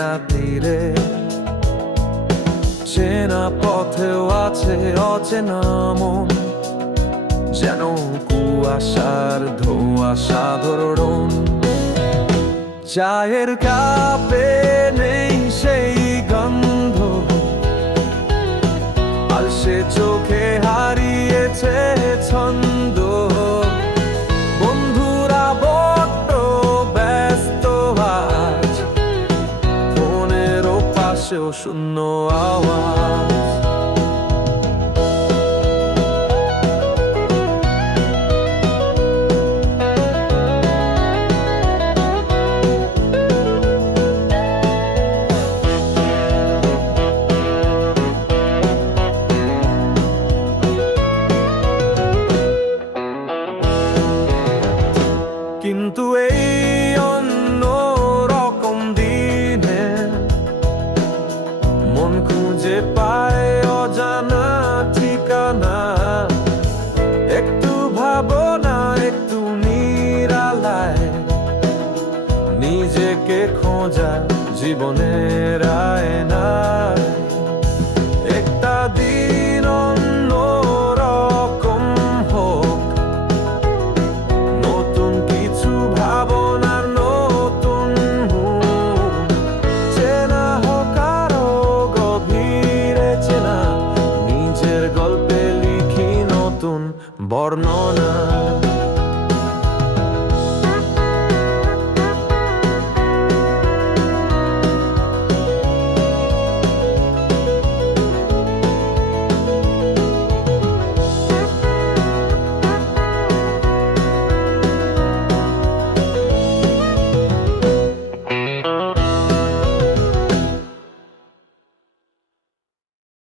চেনা তীরে, চেনা পথেও আছে অচেনা মন, যেন কুয়াশার ধোঁয়াশা ধরুন। চায়ের কাপে নেই সেই গন্ধ, আলসে চোখে হারিয়েছে ছন্দ। বন্ধুরা বড্ড ব্যস্ত আজ, ফোনের পাশেও শূন্য আওয়াজ। কিন্তু এই অন্য রকম দিনে মন খুঁজে পায় অজানা ঠিকানা। একটু ভাবনা, একটু নিরালায়, নিজেকে খোঁজা জীবনের আয়নায়। একটা দিন অন্য রকম হোক, নতুন কিছু ভাবনার নতুন মুখ। চেনা হোক আরো গভীরে চেনা, নিজের গল্পে লিখি নতুন বর্ণনা।